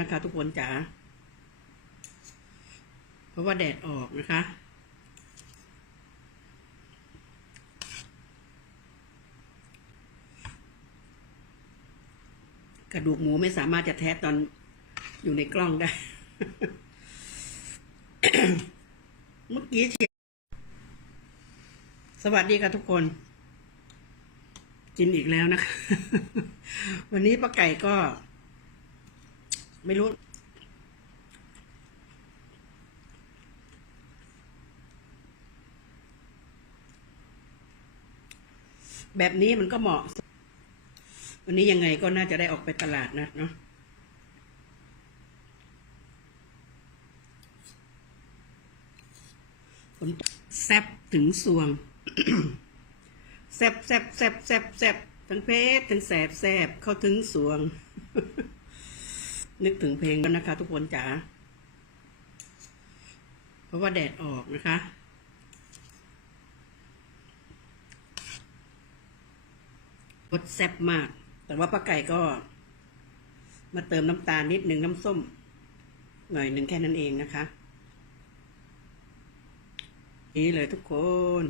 นะคะทุกคนจ๋า เพราะว่าแดดออกนะคะ กระดูกหมูไม่สามารถจะแทะตอนอยู่ในกล้องได้ เมื่อกี้เฉียสวัสดีค่ะทุกคน กินอีกแล้วนะคะ วันนี้ป้าไก่ก็ ไม่รู้ แบบนี้มันก็เหมาะ วันนี้ยังไงก็น่าจะได้ออกไปตลาดนะเนาะฝนแซบถึงสวงแซบแซบแซบแซบแซบทั้งเพชรทั้งแสบแซบเข้าถึงสวง นึกถึงเพลงแล้วนะคะ ทุกคนจ๋า เพราะว่าแดดออกนะคะ รสแซ่บมาก แต่ว่าป้าไก่ก็ มาเติมน้ำตาลนิดหนึ่งน้ำส้ม หน่อยหนึ่งแค่นั้นเองนะคะ นี่เลยทุกคน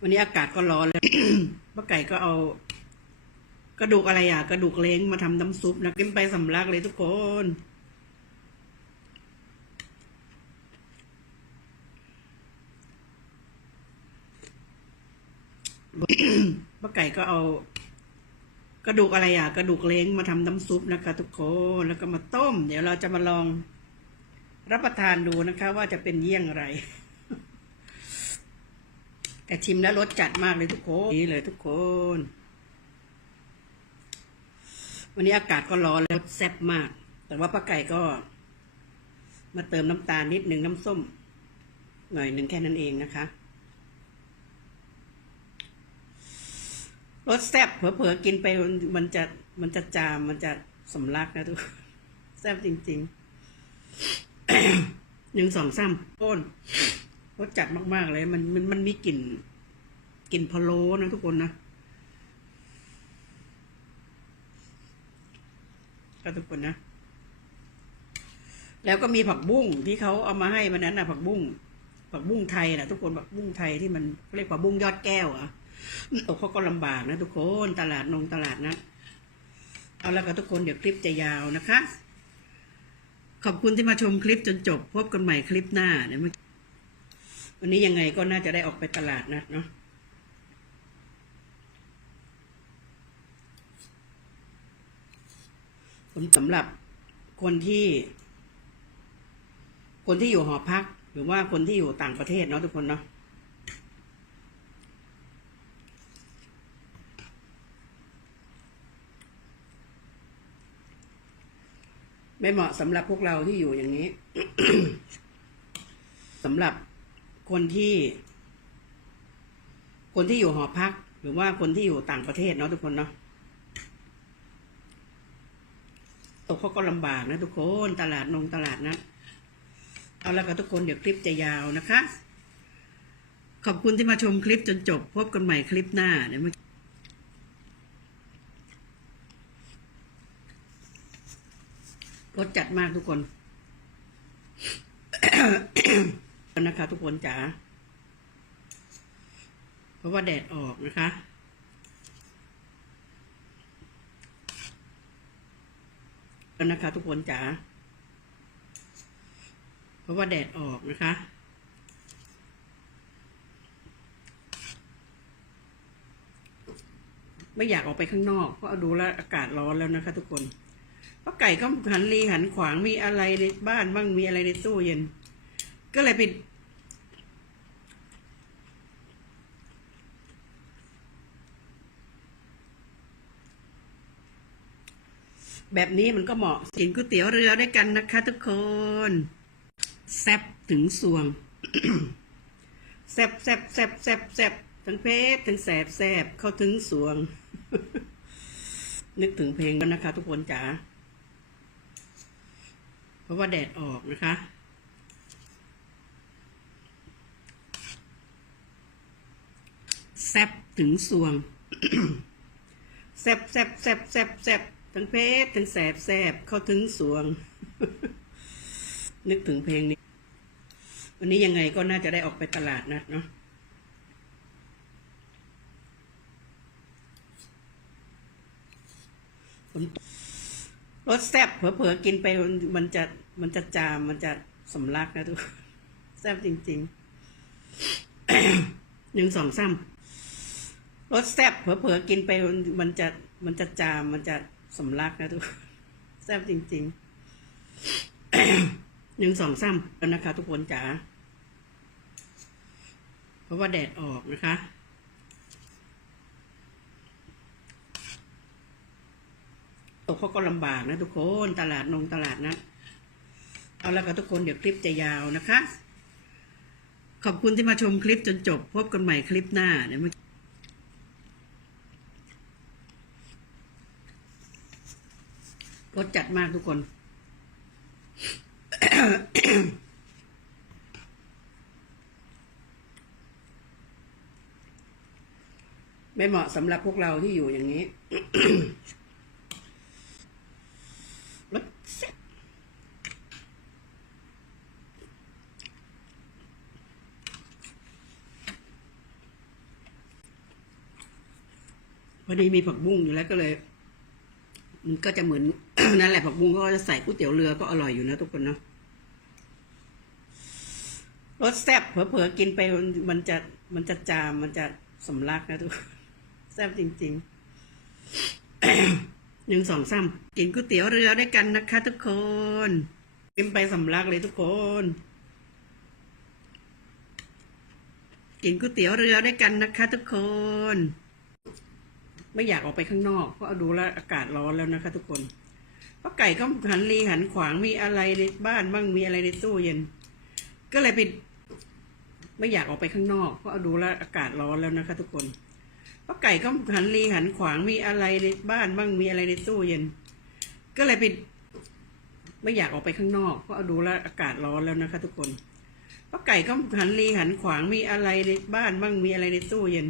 วันนี้อากาศก็ร้อนเลยป้าไก่ก็เอา กระดูกอะไรอะ กระดูกเล้งมาทำน้ำซุปนะกินไปสำลักเลยทุกคน ป้าไก่ก็เอา กระดูกอะไรอะ กระดูกเล้งมาทำน้ำซุปนะคะ ทุกคนแล้วก็มาต้ม เดี๋ยวเราจะมาลอง รับประทานดูนะคะ ว่าจะเป็นเยี่ยงไรแต่ชิมแล้วรสจัดมากเลยทุกคน นี่เลยทุกคน วันนี้อากาศก็ร้อนแล้วรสแซ่บมาก แต่ว่าป้าไก่ก็ มาเติมน้ำตาลนิดหนึ่งน้ำส้ม หน่อยหนึ่งแค่นั้นเองนะคะรสแซ่บเผลอๆกินไปมันจะมันจะจามมันจะสำลักนะทุกคนแซ่บจริงๆหนึ่งสองสามโอนรสจัดมากๆเลย มันมันมันมีกลิ่นกลิ่นพะโล้นะทุกคนนะ ก็ทุกคนนะ แล้วก็มีผักบุ้งที่เขาเอามาให้วันนั้นนะผักบุ้งผักบุ้งไทยนะทุกคนผักบุ้งไทยที่มันเรียกผักบุ้งยอดแก้วอะตกเขาก็ลำบากนะทุกคนตลาดนงตลาดนะเอาละค่ะทุกคนเดี๋ยวคลิปจะยาวนะคะ ขอบคุณที่มาชมคลิปจนจบ พบกันใหม่คลิปหน้าเดี๋ยววันนี้ยังไงก็น่าจะได้ออกไปตลาดนะเนาะ ผมสำหรับคนที่ คนที่อยู่หอพัก หรือว่าคนที่อยู่ต่างประเทศเนาะทุกคนเนาะไม่เหมาะสำหรับพวกเราที่อยู่อย่างนี้สำหรับคนที่ คนที่อยู่หอพัก หรือว่าคนที่อยู่ต่างประเทศเนาะทุกคนเนาะ ตกเขาก็ลำบากนะทุกคนตลาดนงตลาดนะเอาละค่ะทุกคนเดี๋ยวคลิปจะยาวนะคะ ขอบคุณที่มาชมคลิปจนจบ พบกันใหม่คลิปหน้าเดี๋ยวมารสจัดมากทุกคนนะคะ ทุกคนจ๋าเพราะว่าแดดออกนะคะ นะคะ ทุกคนจ๋า เพราะว่าแดดออกนะคะ ไม่อยากออกไปข้างนอก เพราะดูแลอากาศร้อนแล้วนะคะ ทุกคนป้าไก่ก็หันรีหันขวางมีอะไรในบ้านบ้างมีอะไรในตู้เย็น ก็เลยไป แบบนี้มันก็เหมาะกินก๋วยเตี๋ยวเรือด้วยกันนะคะทุกคน แซบถึงสวง แซบแซบแซบแซบแซบทั้งเพชรทั้งแสบแซบเข้าถึงสวง นึกถึงเพลงแล้วนะคะ ทุกคนจ๋า เพราะว่าแดดออกนะคะแซบถึงสวงแซบแซบแซบแซบแซบ ทั้งเพชรทั้งแสบแสบเข้าถึงสวง นึกถึงเพลงนี้ วันนี้ยังไงก็น่าจะได้ออกไปตลาดนัดเนาะรสแซ่บเผลอๆกินไปมันจะมันจะจามมันจะสำลักนะทุกแซ่บจริงๆหนึ่งสองสามรสแซ่บเผลอๆกินไปมันจะมันจะจามมันจะ สำลักนะทุกคนแซ่บจริงๆหนึ่งสองสามแล้วนะคะ ทุกคนจ๋าเพราะว่าแดดออกนะคะตกเขาก็ลำบากนะทุกคนตลาดนงตลาดนะ เอาละค่ะทุกคนเดี๋ยวคลิปจะยาวนะคะ ขอบคุณที่มาชมคลิปจนจบ พบกันใหม่คลิปหน้าเดี๋ยวมา รสจัดมากทุกคน ไม่เหมาะสำหรับพวกเราที่อยู่อย่างนี้รสแซ่บพอดีมีผักบุ้งอยู่แล้วก็เลย มันก็จะเหมือน นั่นแหละผักบุ้งก็จะใส่ก๋วยเตี๋ยวเรือก็อร่อยอยู่นะทุกคนเนาะรสแซ่บเผลอๆกินไปมันจะมันจะจามมันจะสำลักนะทุกคนแซ่บจริงๆหนึ่งสองสามกินก๋วยเตี๋ยวเรือด้วยกันนะคะ ทุกคนกินไปสำลักเลยทุกคน กินก๋วยเตี๋ยวเรือด้วยกันนะคะ ทุกคน ไม่อยากออกไปข้างนอก เพราะดูแลอากาศร้อนแล้วนะคะ ทุกคนป้าไก่ก็หันรีหันขวางมีอะไรในบ้านบ้างมีอะไรในตู้เย็น ก็เลยไปไม่อยากออกไปข้างนอก เพราะดูแลอากาศร้อนแล้วนะคะ ทุกคนป้าไก่ก็หันรีหันขวางมีอะไรในบ้านบ้างมีอะไรในตู้เย็น ก็เลยไปไม่อยากออกไปข้างนอก เพราะดูแลอากาศร้อนแล้วนะคะ ทุกคนป้าไก่ก็หันรีหันขวางมีอะไรในบ้านบ้างมีอะไรในตู้เย็น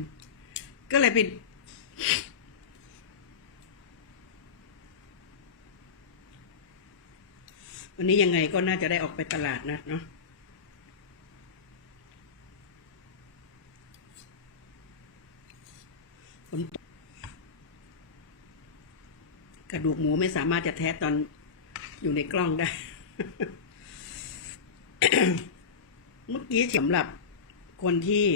ก็เลยไป วันนี้ยังไงก็น่าจะได้ออกไปตลาดนะเนาะกระดูกหมูไม่สามารถจะแท้ตอนอยู่ในกล้องได้ เมื่อกี้สำหรับคนที่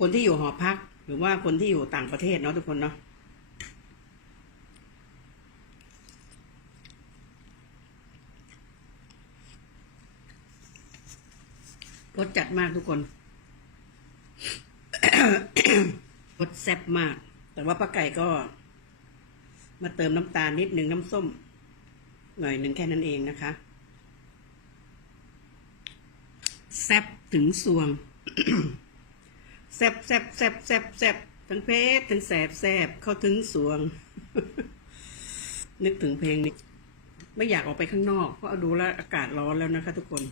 คนที่อยู่หอพัก หรือว่าคนที่อยู่ต่างประเทศเนาะทุกคนเนาะ รสจัดมากทุกคนรสแซ่บมาก แต่ว่าป้าไก่ก็ มาเติมน้ำตาลนิดหนึ่งน้ำส้ม หน่อยหนึ่งแค่นั้นเองนะคะ แซ่บถึงสวง แซ่บแซ่บแซ่บแซ่บแซ่บทั้งเพชรทั้งแสบแซ่บเข้าถึงสวง นึกถึงเพลงนี้ ไม่อยากออกไปข้างนอก เพราะดูแล้วอากาศร้อนแล้วนะคะทุกคน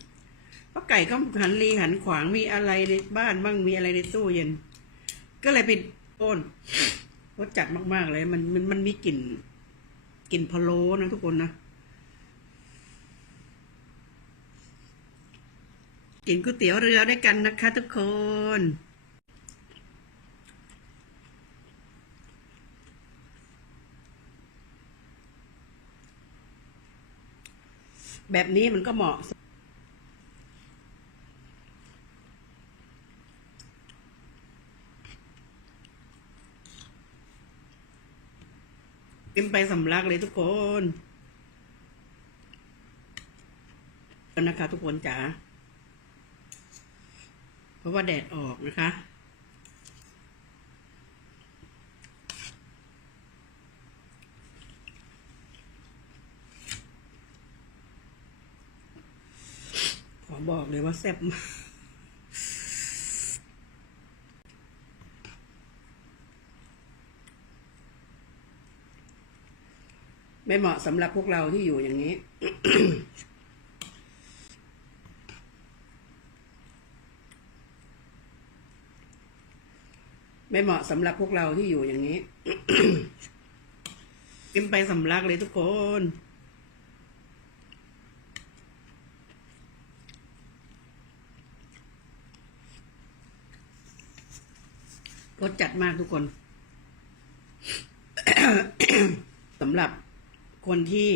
ป้าไก่ก็หันรีหันขวางมีอะไรในบ้านบ้างมีอะไรในตู้เย็น ก็เลยไปโอนรสจัดมากๆเลย มันมันมันมีกลิ่นกลิ่นพะโล้นะทุกคนนะกินก๋วยเตี๋ยวเรือด้วยกันนะคะ ทุกคน แบบนี้มันก็เหมาะ กินไปสำลักเลยทุกคนนะคะทุกคนจ๋า เพราะว่าแดดออกนะคะ ขอบอกเลยว่าแซ่บมาก ไม่เหมาะสำหรับพวกเราที่อยู่อย่างนี้ ไม่เหมาะสำหรับพวกเราที่อยู่อย่างนี้กินไปสำลักเลยทุกคนรสจัดมากทุกคนสำหรับ คนที่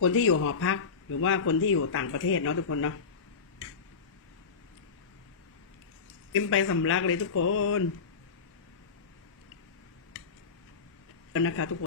คนที่อยู่หอพัก หรือว่าคนที่อยู่ต่างประเทศเนาะทุกคนเนาะกินไปสำลักเลยทุกคนนะคะทุกคน